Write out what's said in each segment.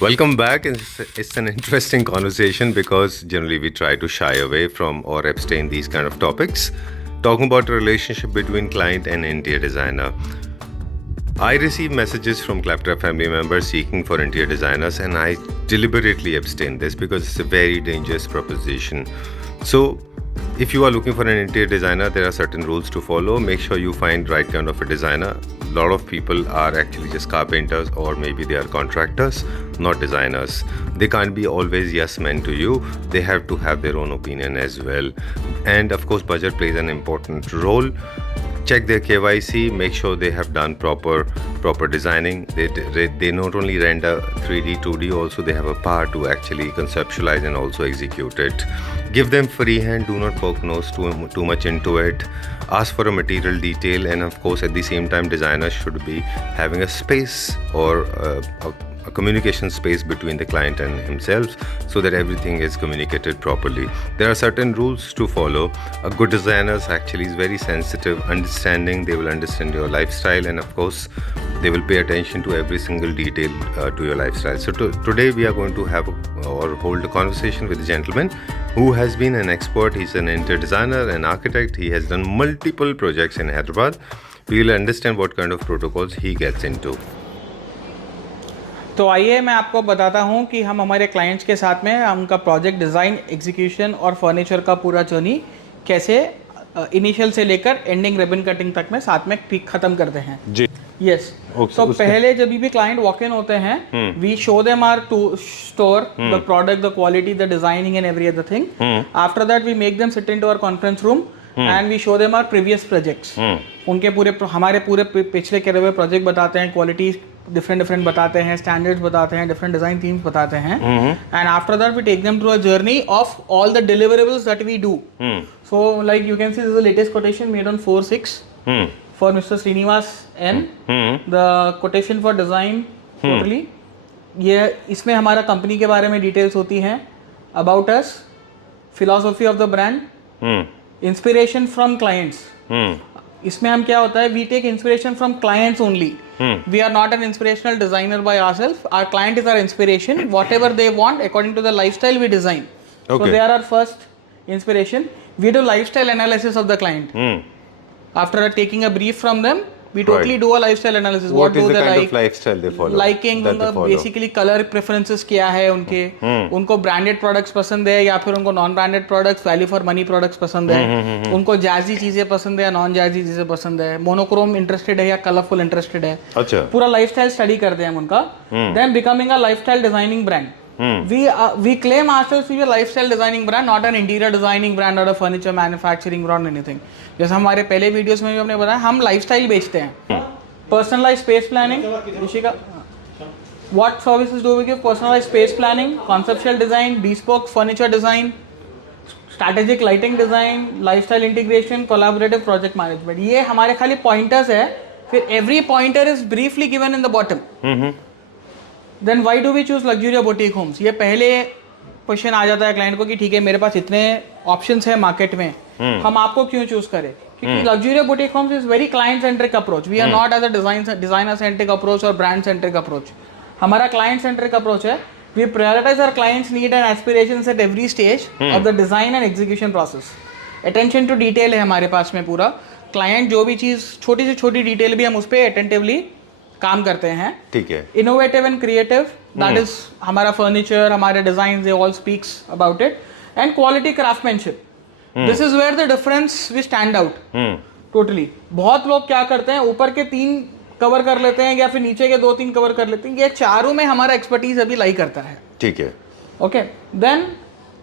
Welcome back. It's an interesting conversation because generally we try to shy away from or abstain these kind of topics. Talking about the relationship between client and interior designer. I receive messages from Claptrap family members seeking for interior designers, and I deliberately abstain this because it's a very dangerous proposition. So if you are looking for an interior designer, there are certain rules to follow. Make sure you find right kind of a designer. A lot of people are actually just carpenters, or maybe they are contractors, not designers. They can't be always yes men to you. They have to have their own opinion as well. And of course, budget plays an important role. Check their KYC, make sure they have done proper designing. They not only render 3D, 2D, also they have a power to actually conceptualize and also execute it. Give them free hand, do not poke nose too much into it. Ask for a material detail, and of course at the same time designers should be having a space or a communication space between the client and himself so that everything is communicated properly. There are certain rules to follow. A good designer actually is very sensitive, understanding. They will understand your lifestyle, and of course they will pay attention to every single detail to your lifestyle. So today we are going to have or hold a conversation with a gentleman who has been an expert. He's an interior designer, an architect. He has done multiple projects in Hyderabad. We will understand what kind of protocols he gets into. तो आइए मैं आपको बताता हूं कि हम हमारे clients के साथ में उनका प्रोजेक्ट डिज़ाइन, एग्जीक्यूशन और फर्नीचर का पूरा जर्नी कैसे इनिशियल से लेकर एंडिंग रिबन कटिंग तक में साथ में ख़त्म करते हैं जी। यस तो पहले जब भी क्लाइंट वॉक इन होते हैं, we show them our two store the product, the quality, the designing and every other thing. After that we make them sit in to our conference room and we show them our previous projects. उनके हमारे पूरे पिछले करे हुए project बताते हैं, quality different बताते हैं, स्टैंडर्ड्स बताते हैं, डिफरेंट डिजाइन थीम्स बताते हैं. And after that we take them through a journey of all the deliverables that we do. So like you can see this is the latest quotation made on 4/6 for Mr. Srinivas N. The quotation for design totally. ये इसमें हमारा company के बारे में details होती हैं, about us, philosophy of the brand, inspiration from clients. इसमें हम क्या होता है, we take inspiration from clients only. We are not an inspirational designer by ourself. Our client is our inspiration. Whatever they want according to the lifestyle we design. So they are our first inspiration. We do lifestyle analysis of the client. After taking a brief from them, we totally do a lifestyle analysis. What is the kind of lifestyle they follow? Liking, basically color preferences क्या है उनके, उनको branded products पसंद है या फिर उनको non branded products, value for money products पसंद है, उनको jazzy चीजें पसंद है या non jazzy चीजें पसंद है, monochrome interested है या colorful interested है. अच्छा. पूरा lifestyle study करते हैं हम उनका. Then becoming a lifestyle designing brand. We claim ourselves to be a lifestyle designing brand, not an interior designing brand or a furniture manufacturing brand or anything. जैसे हमारे पहले वीडियोस में भी हमने बताया, हम लाइफस्टाइल बेचते हैं. Personalised space planning, Rishika, what services do we give? Personalized space planning, conceptual design, bespoke furniture design, strategic lighting design, lifestyle integration, collaborative project management. ये हमारे खाली पॉइंटर्स है. फिर every pointer is briefly given in the bottom. Then why do we choose luxury boutique homes? ये पहले question आ जाता है client को कि ठीक है मेरे पास इतने ऑप्शंस है मार्केट में, हम आपको क्यों चूज करें? क्योंकि luxury boutique homes is very client centric approach. We are not as a designer centric approach और ब्रांड सेंट्रिक अप्रोच. हमारा क्लाइंट सेंट्रिक अप्रोच है. We prioritise our clients need and aspirations at every stage of the design and execution process. Attention to detail है हमारे पास में पूरा. Client जो भी चीज छोटी से छोटी डिटेल भी हम उस पर अटेंटिवली काम करते हैं. ठीक है. Innovative and creative, that is हमारा फर्नीचर, हमारे design, they all speaks about it. And quality craftsmanship, this is where the difference we stand out totally. बहुत लोग क्या करते हैं, ऊपर के 3 कवर कर लेते हैं या फिर नीचे के 2-3 कवर कर लेते हैं. ये चारों में हमारा एक्सपर्टीज अभी लाई करता है. ठीक है. Okay. Then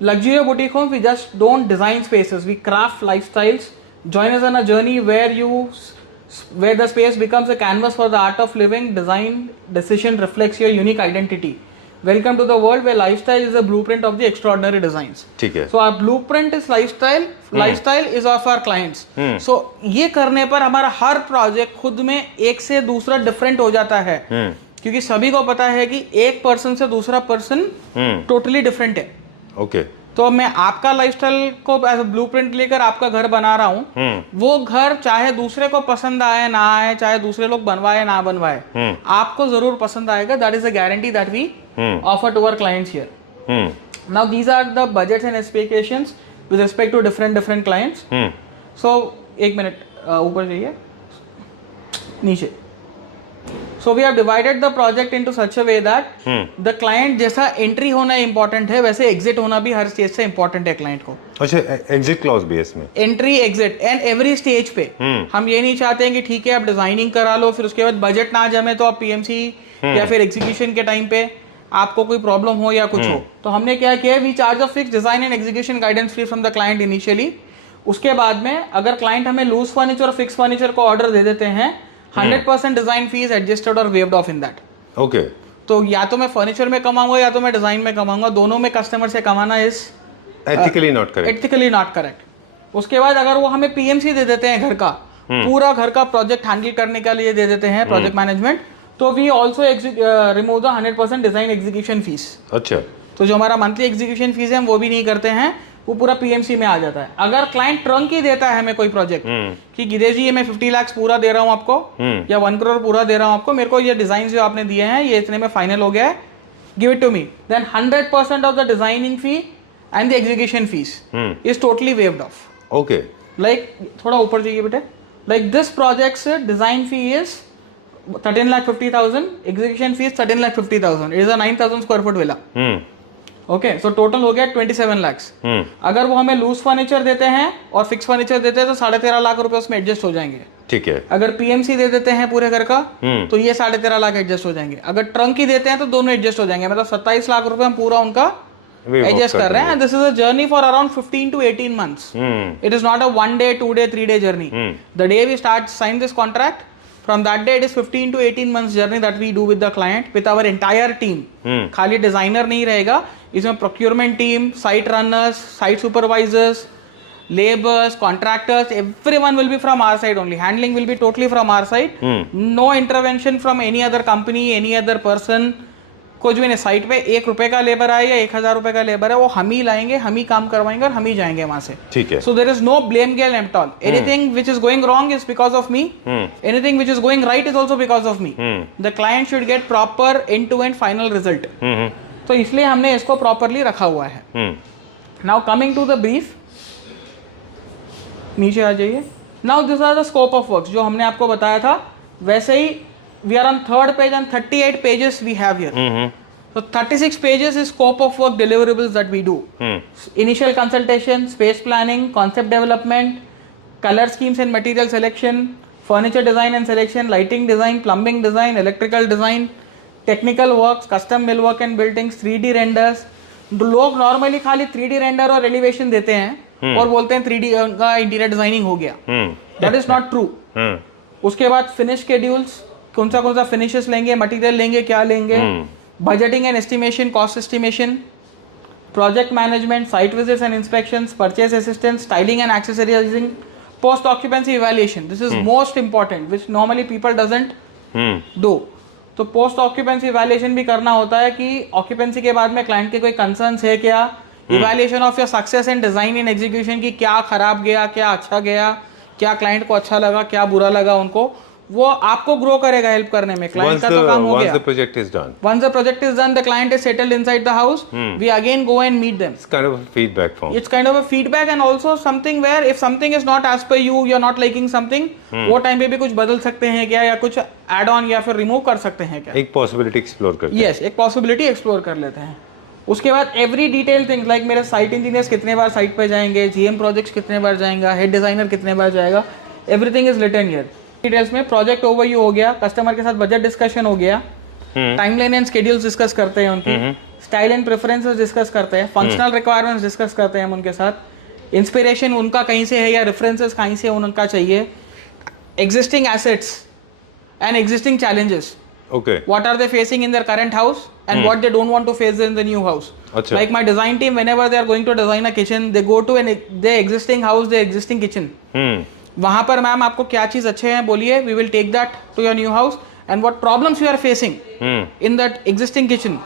luxury boutique home, we just don't design spaces, we craft lifestyles. Join us on a journey where the space becomes a canvas for the art of living. Design decision reflects your unique identity. Welcome to the world where lifestyle is a blueprint of the extraordinary designs. ठीक है. So our blueprint is lifestyle. Lifestyle is of our clients. So ये करने पर हमारा हर project खुद में एक से दूसरा डिफरेंट हो जाता है. क्योंकि सभी को पता है कि एक पर्सन से दूसरा पर्सन टोटली डिफरेंट है. ओके. तो मैं आपका लाइफस्टाइल को एज अ ब्लूप्रिंट लेकर आपका घर बना रहा हूँ. वो घर चाहे दूसरे को पसंद आए ना आए, चाहे दूसरे लोग बनवाए ना बनवाए, आपको जरूर पसंद आएगा. That is a guarantee that we offer to our clients here. Now these are the budgets and specifications with respect to different clients. So एक मिनट ऊपर जाइए नीचे. So we have divided the project into such a way that the client जैसा entry होना important है वैसे exit होना भी हर stage से important है client को. अच्छा, exit clause भी है इसमें. Entry, exit and every stage पे हम ये नहीं चाहते हैं कि ठीक है आप डिजाइनिंग करा लो फिर उसके बाद बजट ना जमे तो आप PMC या फिर एग्जीक्यूशन के टाइम पे आपको कोई प्रॉब्लम हो या कुछ हो. तो हमने क्या किया, we charge a fix design and execution guidance fee from the client initially. उसके बाद में अगर क्लाइंट हमें लूज फर्नीचर और फिक्स फर्नीचर को ऑर्डर दे देते हैं 100% डिजाइन फी इज एडजस्टेड और waived off in that. Okay. तो या तो मैं फर्नीचर में कमाऊंगा या तो मैं डिजाइन में कमाऊंगा, दोनों में कस्टमर से कमाना इज एथिकली नॉट करेक्ट. उसके बाद अगर वो हमें PMC दे देते हैं घर का, पूरा घर का प्रोजेक्ट हैंडल करने के लिए दे देते हैं प्रोजेक्ट मैनेजमेंट, तो we also remove the 100% design execution fees. अच्छा. तो जो हमारा मंथली एग्जीक्यूशन फीस है हम वो भी नहीं करते हैं, वो पूरा PMC में आ जाता है. अगर क्लाइंट ट्रंक ही देता है हमें कोई प्रोजेक्ट कि गिरीश जी ये मैं 50 लाख पूरा दे रहा हूँ आपको या 1 करोड़ पूरा दे रहा हूँ आपको, मेरे को ये डिजाइन जो आपने दिए हैं ये इतने में फाइनल हो गया है, give it to me, then 100% of the designing fee and the execution fees is totally waived off. Okay. Like थोड़ा ऊपर जाइए बेटे. Like this projects design fee is 13,50,000, execution fees 13,50,000. It is a 9,000 square foot villa. Okay, so total हो गया 27 लाख. अगर वो हमें loose furniture देते हैं और फिक्स फर्नीचर देते हैं तो 13.5 लाख रुपए उसमें एडजस्ट हो जाएंगे. ठीक है. अगर PMC दे देते हैं पूरे घर का तो ये 13.5 लाख एडजस्ट हो जाएंगे. अगर ट्रंक ही देते हैं तो दोनों एडजस्ट हो जाएंगे, मतलब 27 लाख रुपए हम पूरा उनका एडजस्ट कर रहे हैं. This is a journey for around 15 to 18 months. It is not a 1 day 2 day 3 day journey. The day we start sign this contract, from that day it is 15 to 18 months journey that we do with the client with our entire team. खाली designer नहीं रहेगा इसमें, procurement team, site runners, site supervisors, labours, contractors, everyone will be from our side only. Handling will be totally from our side. No intervention from any other company, any other person. कुछ भी नहीं. Site पे 1 रुपए का labour आए या 1,000 रुपए का लेबर है वो हम ही लाएंगे, हम ही काम करवाएंगे और हम ही जाएंगे वहां से. ठीक है. So there is no blame game at all. Anything which is going wrong is because of me, anything which is going right is also because of me. The client should get proper end to end final result. तो इसलिए हमने इसको properly रखा हुआ है. Now coming to the brief, नीचे आ जाइए. Now this are the scope of works जो हमने आपको बताया था. वैसे ही we are on 3rd page and 38 pages we have here. So 36 pages is scope of work deliverables that we do. Initial consultation, space planning, concept development, color schemes and material selection, furniture design and selection, lighting design, plumbing design, electrical design, technical works, custom millwork and buildings, 3D renders. लोग normally खाली 3D render और elevation देते हैं और बोलते हैं 3D का interior designing हो गया. That is not true. उसके बाद फिनिश शेड्यूल्स, कौन सा फिनिशेस लेंगे, मटेरियल लेंगे, क्या लेंगे, budgeting and estimation, cost estimation, project management, site visits and inspections, purchase assistance, styling and accessorising, post occupancy evaluation. This is most important which normally people doesn't do. तो post occupancy evaluation भी करना होता है कि occupancy के बाद में client के कोई कंसर्न्स है क्या, evaluation of your success and design in execution की क्या खराब गया, क्या अच्छा गया, क्या क्लाइंट को अच्छा लगा, क्या बुरा लगा उनको, वो आपको ग्रो करेगा हेल्प करने में. क्लाइंट का तो काम हो गया. Once the project is done. Once the project is done, the client is settled inside the house. We again go and meet them. It's kind of a feedback form. It's kind of a feedback and also something where if something is not as per you, you're not liking something, वो time पे भी कुछ बदल सकते हैं क्या या कुछ add on या फिर remove कर सकते हैं क्या. एक possibility explore करते हैं. Yes, एक possibility explore कर लेते हैं. उसके बाद every detail things like मेरे site engineers कितने बार site पे जाएंगे, GM projects कितने बार जाएगा, head designer कितने बार जाएगा, everything is written here. Details में प्रोजेक्ट ओवरव्यू हो गया, कस्टमर के साथ बजट डिस्कशन हो गया, टाइमलाइन एंड शेड्यूल्स डिस्कस करते हैं उनकी, स्टाइल एंड प्रेफरेंसेस डिस्कस करते हैं, फंक्शनल रिक्वायरमेंट्स डिस्कस करते हैं हम उनके साथ, इंस्पिरेशन उनका कहीं से है या रेफरेंसेस कहीं से उनका चाहिए, existing assets and existing challenges. Okay. What are they facing in their current house and what they don't want to face in the new house. Achha. Like my design team, whenever they are going to design a kitchen, they go to their existing house, their existing kitchen. वहाँ पर ma'am आपको क्या चीज अच्छे हैं बोलिए, we will take that to your new house and what problems you are facing in that existing kitchen.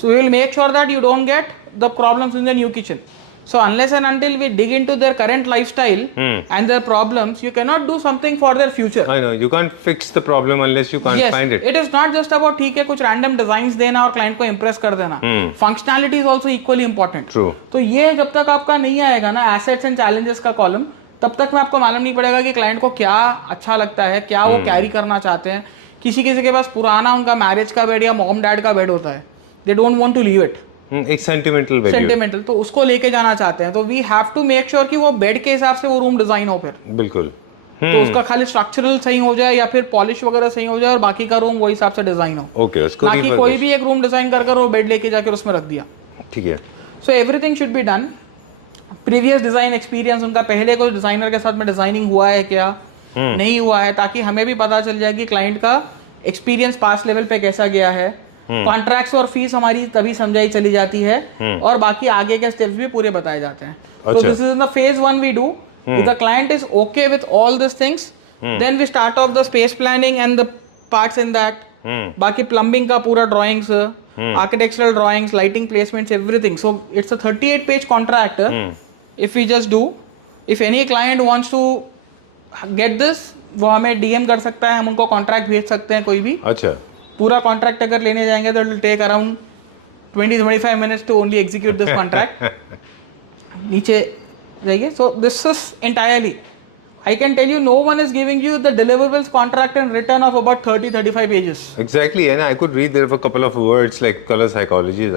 So we will make sure that you don't get the problems in the new kitchen. So unless and until we dig into their current lifestyle and their problems, you cannot do something for their future. I know, you can't fix the problem unless you can't Yes, find it. it is not just about ठीक है कुछ random designs देना और client को impress कर देना. Functionality is also equally important. True. तो ये जब तक आपका नहीं आएगा ना assets and challenges का column, तब तक में आपको मालूम नहीं पड़ेगा कि client को क्या अच्छा लगता है, क्या वो carry करना चाहते हैं. किसी के पास पुराना उनका मैरिज का बेड या मॉम डैड का बेड होता है, they don't want to leave it. एक सेंटिमेंटल वैल्यू, सेंटिमेंटल, तो उसको लेके जाना चाहते हैं. तो we have to make sure कि वो बेड के हिसाब से वो रूम डिजाइन हो. फिर बिल्कुल. तो उसका खाली स्ट्रक्चरल सही हो जाए या फिर पॉलिश वगैरह सही हो जाए और बाकी का रूम वही हिसाब से डिजाइन हो. ओके, उसको ना कि कोई भी एक रूम डिजाइन कर वो बेड लेके जाकर उसमें रख दिया. ठीक है. So everything should be done. Previous design experience उनका पहले कोई डिजाइनर के साथ में डिजाइनिंग हुआ है क्या, नहीं हुआ है, ताकि हमें भी पता चल जाए कि क्लाइंट का एक्सपीरियंस पास लेवल पे कैसा गया है. कॉन्ट्रैक्ट्स और फीस हमारी तभी समझाई चली जाती है और बाकी आगे के स्टेप्स भी पूरे बताए जाते हैं. तो this is in the phase 1 we do. If the client is okay with all this things, then we start off the space planning and the parts in that. बाकी प्लम्बिंग का पूरा drawings, architectural drawings, lighting placements, everything. So it's a 38 page contract. If we just do, if any client wants to get this, वो हमें DM कर सकता है, हम उनको कॉन्ट्रैक्ट भेज सकते हैं कोई भी. अच्छा. पूरा कॉन्ट्रैक्ट अगर लेने जाएंगे तो it will take around 20-25 minutes to only execute this contract. नीचे जाइए. So this is entirely, I can tell you, no one is giving you the deliverables contract and written of about 30-35 pages. Exactly, and I could read there were a couple of words like color psychology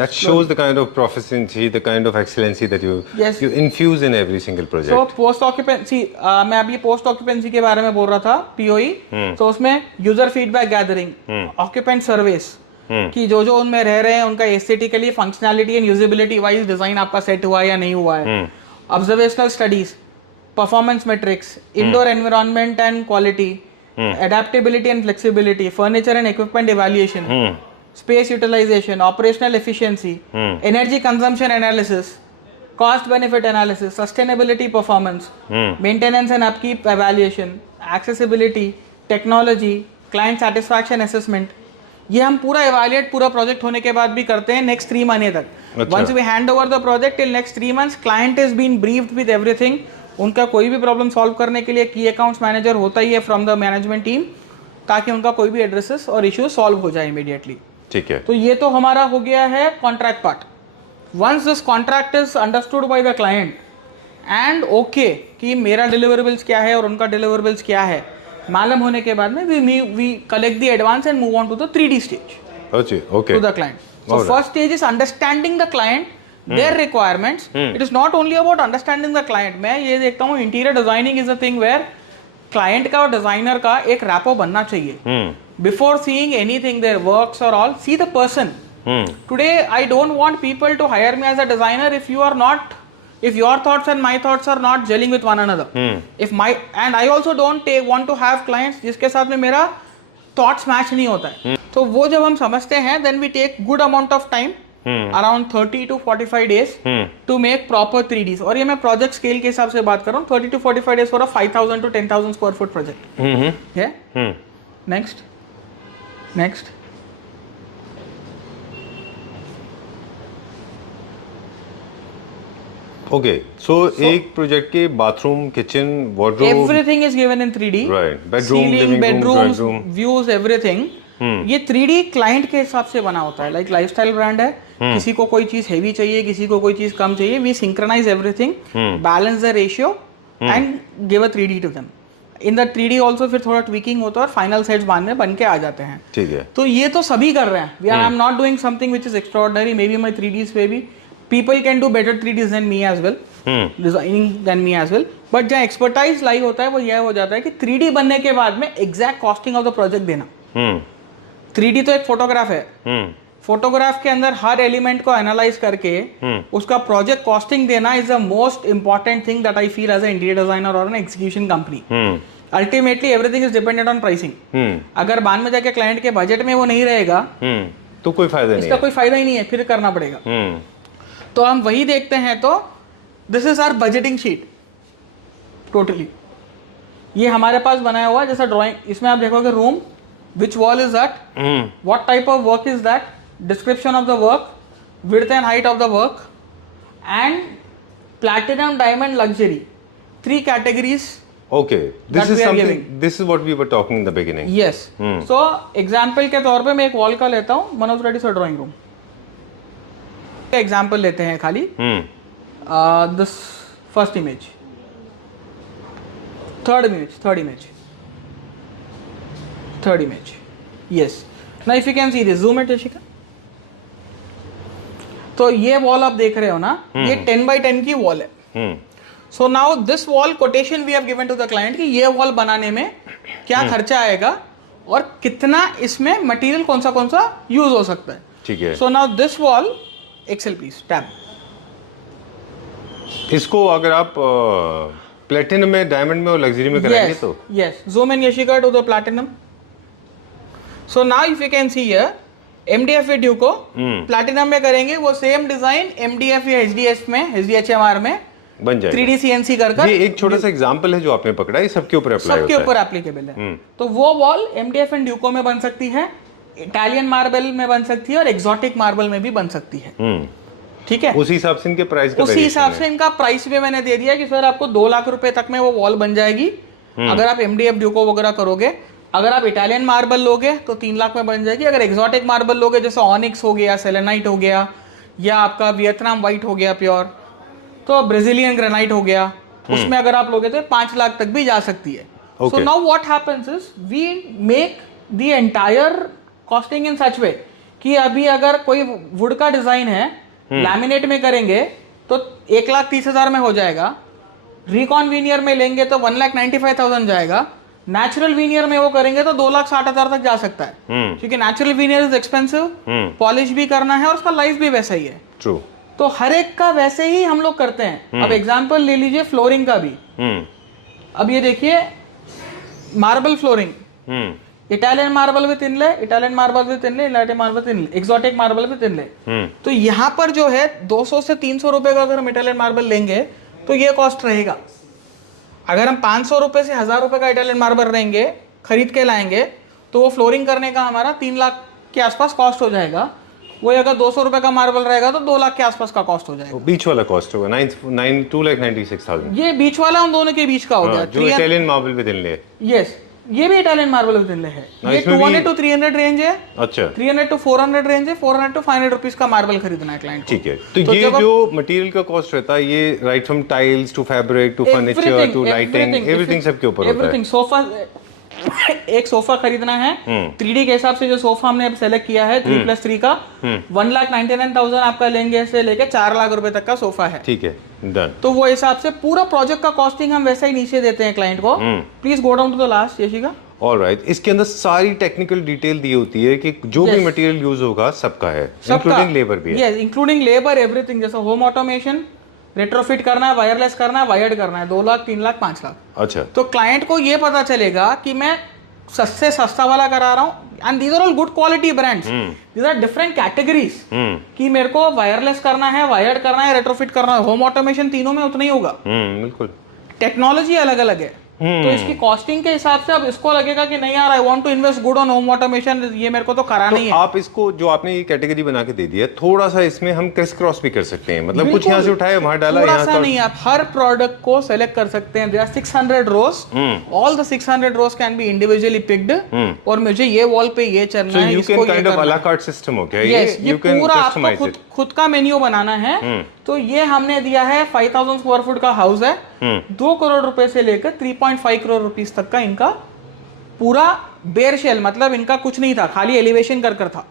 that shows the kind of proficiency, the kind of excellency that you infuse in every single project. So post occupancy, मैं अभी post occupancy के बारे में बोल रहा था, POE. तो उसमें user feedback gathering, occupant surveys, कि जो उनमें रह रहे हैं उनका aesthetically, functionality and usability wise design आपका सेट हुआ है या नहीं हुआ है. Observational studies, performance metrics, indoor environment and quality, adaptability and flexibility, furniture and equipment evaluation, space utilization, operational efficiency, energy consumption analysis, cost benefit analysis, sustainability performance, maintenance and upkeep evaluation, accessibility, technology, client satisfaction assessment. ये हम पूरा evaluate पूरा project होने के बाद भी करते हैं next 3 महीने तक. Once we hand over the project till next 3 months, client is being briefed with everything. उनका कोई भी प्रॉब्लम सॉल्व करने के लिए की अकाउंट्स मैनेजर होता ही है फ्रॉम द मैनेजमेंट टीम, ताकि उनका कोई भी एड्रेसेस और इश्यूज सॉल्व हो जाए इमीडिएटली. ठीक है. तो ये तो हमारा हो गया है contract part. Once this contract is understood by the client and okay कि मेरा डिलीवरेबल्स क्या है और उनका डिलीवरेबल्स क्या है, मालूम होने के बाद में we collect the advance and move on to the 3D stage. Okay. To the client. So first stage is understanding the client, their requirements. It is not only about understanding the client. मैं ये देखता हूँ interior designing is a thing where client का और designer का एक rapport बनना चाहिए. Before seeing anything, their works or all, see the person. Today I don't want people to hire me as a designer if your thoughts and my thoughts are not gelling with one another. And I also don't want to have clients जिसके साथ में मेरा thoughts match नहीं होता है. तो वो जब हम समझते हैं, then we take good amount of time, around 30 to 45 days to make proper 3Ds. और ये मैं project scale के हिसाब से बात कर रहा हूँ. 30 to 45 days for a 5,000 to 10,000 square foot project. Yeah? Next. Okay, so एक प्रोजेक्ट के bathroom, kitchen, wardrobe, everything is given in 3D. Right. Bedroom, Ceiling, living room, bedrooms, drawing room. views, everything. ये 3D client के हिसाब से बना होता है. Like lifestyle brand है, किसी को कोई चीज हैवी चाहिए, किसी को कोई चीज कम चाहिए. We synchronise everything, balance the ratio and give a 3D to them. In the 3D also फिर थोड़ा ट्विकिंग होता है और फाइनल सेट्स बाद में बन के आ जाते हैं. ठीक है. तो ये तो सभी कर रहे हैं. We are not doing something which is extraordinary. Maybe my 3Ds पे भी people can do better 3Ds than me as well, designing than me as well. But जहाँ एक्सपर्टाइज लाई होता है वो यह हो जाता है कि 3D बनने के बाद में exact costing of the project देना. 3D तो एक फोटोग्राफ है. फोटोग्राफ के अंदर हर एलिमेंट को एनालाइज करके उसका प्रोजेक्ट कॉस्टिंग देना is the most important thing that I feel as a interior designer और an execution company. Ultimately everything is dependent on pricing. अगर बाद में जाके क्लाइंट के बजट में वो नहीं रहेगा तो कोई फायदा नहीं, इसका कोई फायदा ही नहीं है, फिर करना पड़ेगा. तो हम वही देखते हैं. तो this is our budgeting sheet totally. ये हमारे पास बनाया हुआ है जैसा ड्राइंग. इसमें आप देखोगे room, which wall is that, what type of work is that, description of the work, width and height of the work, and platinum, diamond, luxury. 3 categories. Okay, this That is we are something. giving. This is what we were talking in the beginning. Yes. So example के तौर पे मैं एक wall का लेता हूँ, Manoj Reddy sir drawing room example लेते हैं खाली. This first image, third image. Yes. Now if you can see this, zoom it Yashika. तो ये वॉल आप देख रहे हो ना, ये 10 by 10 की वॉल है. So now this wall quotation we have given to the client कि ये वॉल बनाने में क्या खर्चा आएगा और कितना इसमें मटेरियल कौन सा यूज हो सकता है. ठीक है. So now this wall, Excel please tab. इसको अगर आप प्लेटिनम में, डायमंड में और लग्जरी में कराएंगे तो yes, zoom in Yashika to the platinum. So now if you can see here MDF duco platinum में करेंगे, वो सेम डिजाइन MDF या HDHMR में बन जाएगा. 3D CNC कर ये एक छोटा सा एग्जांपल है जो आपने पकड़ा, ये सबके ऊपर अप्लाई सबके होता ऊपर एप्लीकेबल है. तो वो वॉल MDF एंड ड्यूको में बन सकती है, इटालियन मार्बल में बन सकती है और एक्सोटिक मार्बल में भी बन सकती है. ठीक है. उसी हिसाब से इनके प्राइस का उसी हिसाब से इनका प्राइस भी मैंने दे दिया कि सर आपको 2 लाख रुपए तक में वो वॉल बन जाएगी अगर आप MDF ड्यूको वगैरह करोगे. अगर आप इटालियन मार्बल लोगे तो 3 लाख में बन जाएगी. अगर एक्सोटिक मार्बल लोगे जैसे ऑनिक्स हो गया, सेलेनाइट हो गया, या आपका वियतनाम व्हाइट हो गया प्योर, तो ब्राजीलियन ग्रेनाइट हो गया, उसमें अगर आप लोगे तो 5 लाख तक भी जा सकती है. So now what happens is we make the entire costing in such way कि अभी अगर कोई वुड का डिजाइन है, लैमिनेट में करेंगे तो 1,30,000 में हो जाएगा. रिकॉन वीनियर में लेंगे तो 1,95,000 जाएगा. नेचुरल वीनियर में वो करेंगे तो 2,60,000 तक जा सकता है. क्योंकि natural veneer is expensive, polish भी करना है और उसका लाइफ भी वैसा ही है. ट्रू. तो हर एक का वैसे ही हम लोग करते हैं. अब एग्जांपल ले लीजिए फ्लोरिंग का भी. अब ये देखिए marble flooring, Italian marble with inlay, Italian marble with inlay, Italian marble with inlay, exotic marble with inlay. तो यहाँ पर जो है 200 से 300 रुपए का अगर हम इटालियन मार्बल लेंगे तो ये कॉस्ट रहेगा. अगर हम 500 रुपए से 1000 रुपए का इटालियन मार्बल लेंगे, खरीद के लाएंगे, तो वो फ्लोरिंग करने का हमारा 3 लाख के आसपास कॉस्ट हो जाएगा. वो अगर 200 रुपए का मार्बल रहेगा तो 2 लाख के आसपास का कॉस्ट हो जाएगा. बीच वाला कॉस्ट होगा 2,96,000. ये बीच वाला उन दोनों के बीच का हो गया. जो Italian marble with inlay. Yes, ये भी इटालियन मार्बल विद इनले है. ये 200 to 300 रेंज है. अच्छा. 300 to 400 रेंज है. 400 to 500 रुपीस का मार्बल खरीदना है क्लाइंट को. ठीक है. तो ये जो मटेरियल का कॉस्ट रहता है, ये right from tiles to fabric to furniture to lighting, everything सबके ऊपर होता है. एवरीथिंग. सोफा, एक सोफा खरीदना है 3D के हिसाब से, जो सोफा हमने अब सेलेक्ट किया है 3+3 का, 1,99,000 आपका लेंगे से लेके 4 लाख रुपए तक का सोफा है. ठीक है, डन. तो वो हिसाब से पूरा प्रोजेक्ट का कॉस्टिंग हम वैसा ही नीचे देते हैं क्लाइंट को. Please go down to the last Yashika. Alright. इसके अंदर सारी टेक्निकल डिटेल दी होती है कि जो भी मटेरियल यूज होगा सबका है, इंक्लूडिंग लेबर भी है. Yes, including labour, everything. जैसे होम ऑटोमेशन, रेट्रोफिट करना है, वायरलेस करना है, वायर्ड करना है, 2 लाख, 3 लाख, 5 लाख. अच्छा. तो क्लाइंट को ये पता चलेगा कि मैं सस्ते सस्ता वाला करा रहा हूँ. And these are all good quality brands. These are different categories. कि मेरे को वायरलेस करना है, वायर्ड करना है, रेट्रोफिट करना है, होम ऑटोमेशन, तीनों में उतना ही होगा. बिल्कुल. टेक्नोलॉजी अलग अलग है. तो इसकी कॉस्टिंग के हिसाब से अब इसको लगेगा कि नहीं यार, I want to invest good on home automation, ये मेरे को तो कराना ही है. आप इसको जो आपने ये कैटेगरी बना के दे दी है, थोड़ा सा इसमें हम क्रिस क्रॉस भी कर सकते हैं. मतलब कुछ यहाँ से उठाए वहां डाला, थोड़ा यहाँ सा नहीं, आप हर प्रोडक्ट को सेलेक्ट कर सकते हैं. There are 600 rows. All the 600 rows can be individually picked. और मुझे ये वॉल पे ये चलना है, इसको ये करना है. अला कार्ट सिस्टम हो गया. ये पूरा आपको खुद का मेन्यू बनाना है. तो ये हमने दिया है 5,000 स्क्वायर फुट का हाउस है. 2 करोड़ रुपए से लेकर 3.5 करोड़ रुपीस तक का इनका पूरा बेयर शेल, मतलब इनका कुछ नहीं था, खाली एलिवेशन कर था.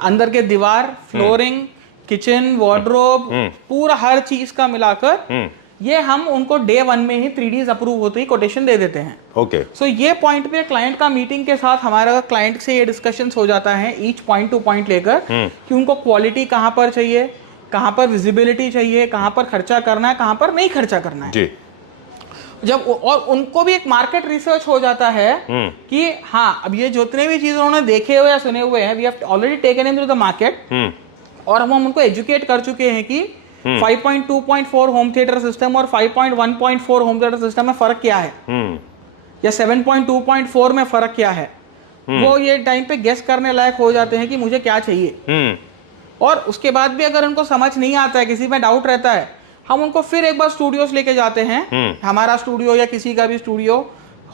अंदर के दीवार, फ्लोरिंग, किचन, वार्डरोब, पूरा हर चीज का मिलाकर ये हम उनको डे 1 में ही 3D अप्रूव होते ही कोटेशन दे देते हैं. ओके. सो ये पॉइंट पे क्लाइंट का मीटिंग के साथ हमारा क्लाइंट से ये डिस्कशंस हो जाता है ईच पॉइंट टू पॉइंट लेकर कि उनको क्वालिटी कहाँ पर चाहिए, कहाँ पर विजिबिलिटी चाहिए, कहाँ पर खर्चा करना है, कहाँ पर नहीं खर्चा करना है. जी. जब और उनको भी एक मार्केट रिसर्च हो जाता है कि हाँ, अब ये जितने भी चीज उन्होंने देखे हुए या सुने हुए हैं, we have already taken into the market. और हम उनको एजुकेट कर चुके हैं कि 5.2.4 होम थिएटर सिस्टम और 5.1.4 होम थिएटर सिस्टम में फर्क क्या है, या 7.2.4 में फर्क क्या है. वो ये टाइम पे गेस करने लायक हो जाते हैं कि मुझे क्या चाहिए. और उसके बाद भी अगर उनको समझ नहीं आता है, किसी में डाउट रहता है, हम उनको फिर एक बार स्टूडियोज लेके जाते हैं, हमारा स्टूडियो या किसी का भी स्टूडियो,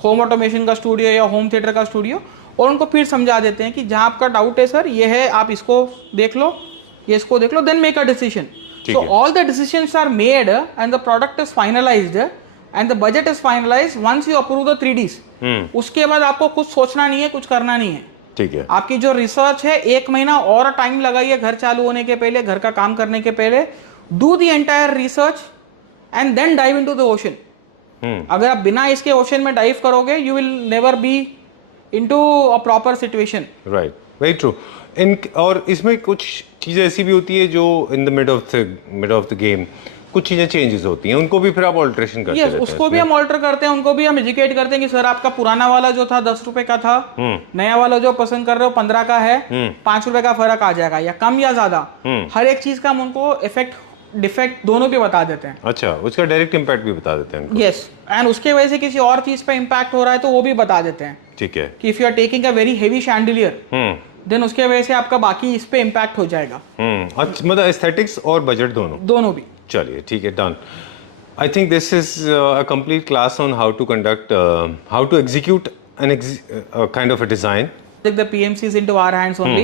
होम ऑटोमेशन का स्टूडियो या होम थिएटर का स्टूडियो, और उनको फिर समझा देते हैं कि जहाँ आपका डाउट है सर ये है, आप इसको देख लो, ये इसको देख लो, then make a decision. So all the decisions are made and the product is finalized and the budget is finalized once you approve the 3Ds. उसके बाद आपको कुछ सोचना नहीं है, कुछ करना नहीं है. ठीक है. आपकी जो रिसर्च है 1 महीना और टाइम लगाइए घर चालू होने के पहले, घर का काम करने के पहले. Do the entire research and then dive into the ocean. अगर आप बिना इसके ओशन में डाइव करोगे, you will never be into a proper situation. Right. Very true. और इसमें कुछ चीज़ें ऐसी भी होती है जो in the mid of the game कुछ चीज़ें चेंजेस होती हैं, उनको भी फिर आप ऑल्ट्रेशन करते रहते हैं. उसको भी हम ऑल्टर करते हैं, उनको भी हम एजुकेट करते हैं कि सर आपका पुराना वाला जो था 10 रुपए का था, नया वाला जो पसंद कर रहे हो 15 का है, 5 रुपए का फर्क आ जाएगा या कम या ज्यादा. हर एक चीज का हम उनको इफेक्ट डिफेक्ट दोनों भी बता देते हैं. अच्छा, उसका डायरेक्ट इम्पैक्ट भी बता देते हैं. यस, एंड उसके वजह से किसी और चीज पे इम्पैक्ट हो रहा है तो वो भी बता देते हैं. ठीक है. कि if you are taking a very heavy chandelier, then उसके वजह से आपका बाकी इस पे इम्पैक्ट हो जाएगा. अच्छा, मतलब एस्थेटिक्स और बजट दोनों भी. चलिए ठीक है, done. I think this is a complete class on how to conduct, how to execute an kind of a design. The PMC is into our hands only.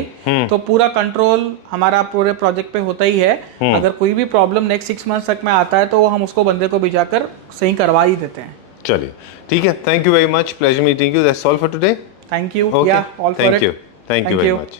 तो पूरा कंट्रोल हमारा पूरे प्रोजेक्ट पे होता ही है. अगर कोई भी प्रॉब्लम नेक्स्ट 6 मंथ्स तक में आता है तो हम उसको बंदे को भिजाकर सही करवा ही देते हैं. चलिए ठीक है. Thank you very much. Pleasure meeting you. That's all for today. Thank you. Yeah all for it. Thank you very much.